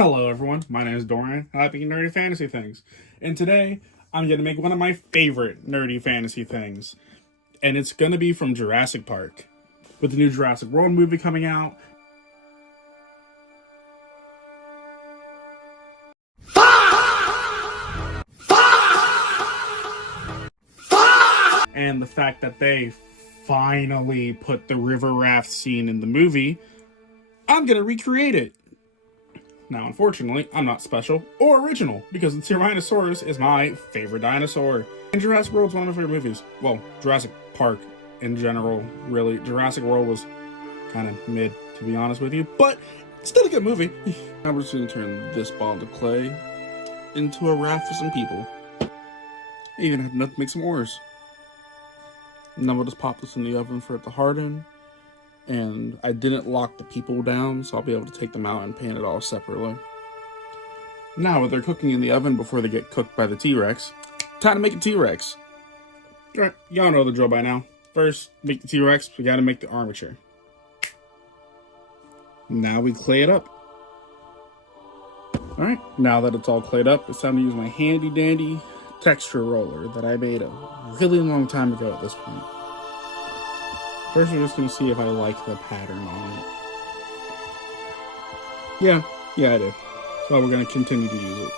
Hello everyone, my name is Dorian, I like making nerdy fantasy things. And today, I'm going to make one of my favorite nerdy fantasy things. And it's going to be from Jurassic Park. With the new Jurassic World movie coming out. And the fact that they finally put the river raft scene in the movie, I'm going to recreate it. Now, unfortunately, I'm not special or original because the Tyrannosaurus is my favorite dinosaur. And Jurassic World is one of my favorite movies. Well, Jurassic Park in general, really. Jurassic World was kind of mid, to be honest with you, but still a good movie. I'm just going to turn this ball of clay into a raft for some people. I even have enough to make some oars. And then we'll just pop this in the oven for it to harden. And I didn't lock the people down, so I'll be able to take them out and pan it all separately. Now, when they're cooking in the oven before they get cooked by the T-Rex, time to make a T-Rex. Alright, y'all know the drill by now. First, make the T-Rex, we gotta make the armature. Now we clay it up. Alright, now that it's all clayed up, it's time to use my handy dandy texture roller that I made a really long time ago at this point. First, we're just going to see if I like the pattern on it. Yeah, I do. So we're going to continue to use it.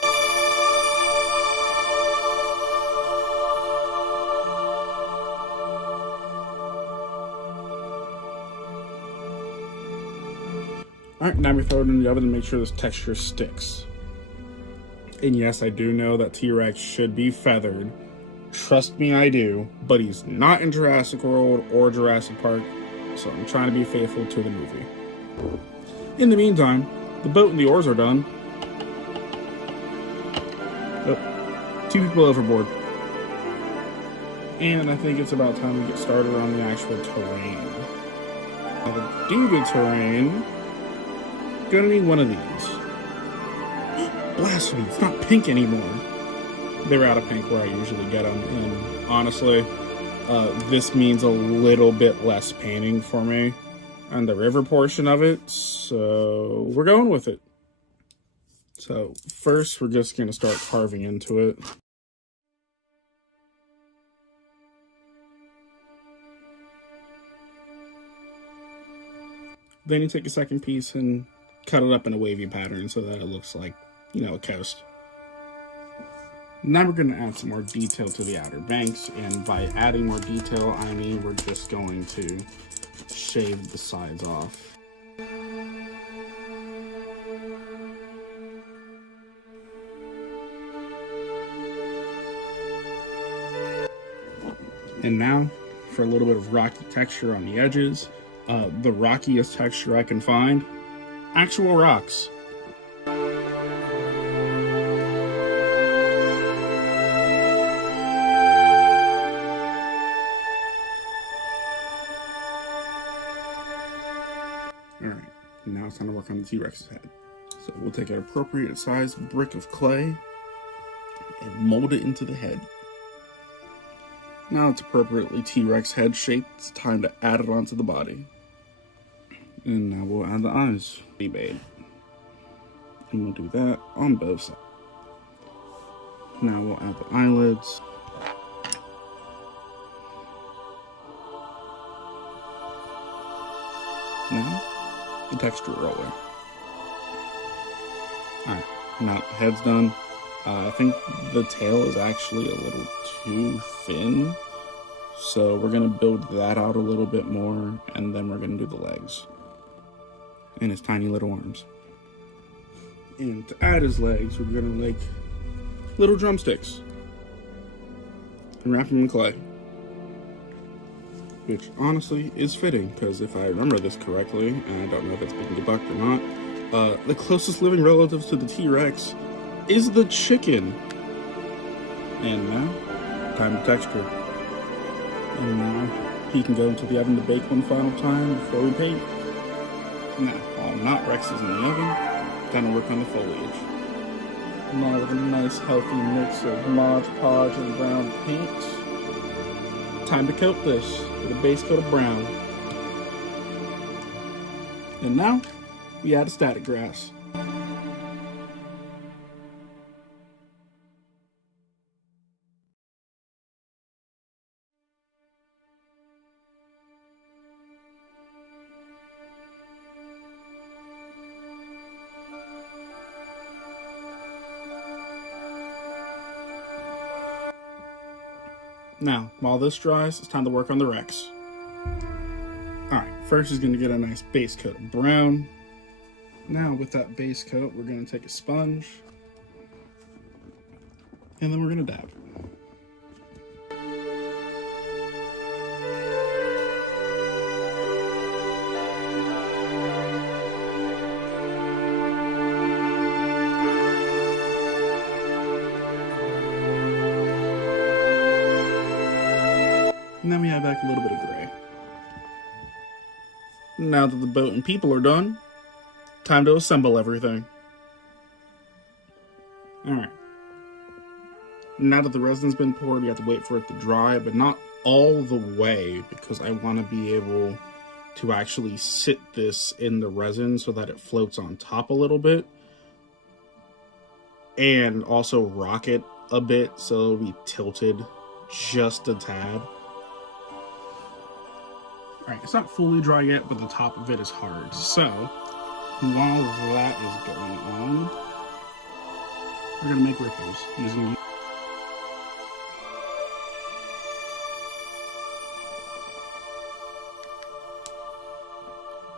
Alright, now we throw it in the oven to make sure this texture sticks. And yes, I do know that T-Rex should be feathered. Trust me, I do. But he's not in Jurassic World or Jurassic Park, so I'm trying to be faithful to the movie. In the meantime, the boat and the oars are done. Oh, 2 people overboard. And I think it's about time we get started on the actual terrain. Now, to do the terrain, gonna need one of these. Blasphemy, it's not pink anymore. They were out of pink where I usually get them, and honestly, this means a little bit less painting for me on the river portion of it, so we're going with it. So first, we're just going to start carving into it. Then you take a second piece and cut it up in a wavy pattern so that it looks like, you know, a coast. Now we're going to add some more detail to the outer banks, and by adding more detail, I mean we're just going to shave the sides off. And now, for a little bit of rocky texture on the edges, the rockiest texture I can find, actual rocks. Alright, now it's time to work on the T-Rex's head. So we'll take an appropriate sized brick of clay and mold it into the head. Now it's appropriately T-Rex head shaped, it's time to add it onto the body. And now we'll add the eyes. And we'll do that on both sides. Now we'll add the eyelids. Now, the texture roller. Alright, now the head's done. I think the tail is actually a little too thin, so we're going to build that out a little bit more, and then we're going to do the legs and his tiny little arms. And to add his legs, we're going to make little drumsticks and wrap them in clay. Which honestly is fitting, because if I remember this correctly, and I don't know if it's been debunked or not, the closest living relatives to the T-Rex is the chicken. And now, time to texture. And now, he can go into the oven to bake one final time before we paint. Now, while not Rex is in the oven, time to work on the foliage. Now with a nice healthy mix of Mod Podge and brown paint, time to coat this with a base coat of brown. And now, we add a static grass. Now, while this dries, it's time to work on the Rex. Alright, first is going to get a nice base coat of brown. Now, with that base coat, we're going to take a sponge. And then we're going to dab. And then we add back a little bit of gray. Now that the boat and people are done, time to assemble everything. Alright. Now that the resin's been poured, we have to wait for it to dry, but not all the way, because I want to be able to actually sit this in the resin so that it floats on top a little bit. And also rock it a bit so it'll be tilted just a tad. Alright, it's not fully dry yet, but the top of it is hard. So, while that is going on, we're going to make ripples using...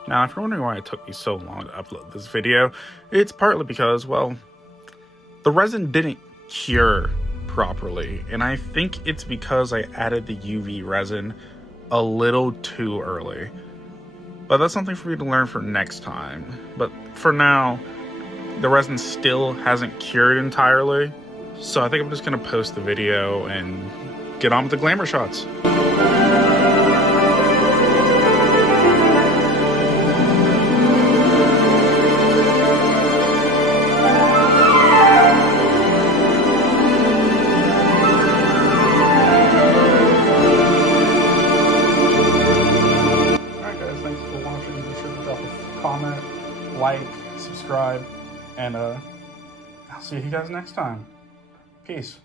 Now, if you're wondering why it took me so long to upload this video, it's partly because, well, the resin didn't cure properly. And I think it's because I added the UV resin a little too early. But that's something for me to learn for next time. But for now, the resin still hasn't cured entirely. So I think I'm just going to post the video and get on with the glamour shots. Comment, like, subscribe, and I'll see you guys next time. Peace.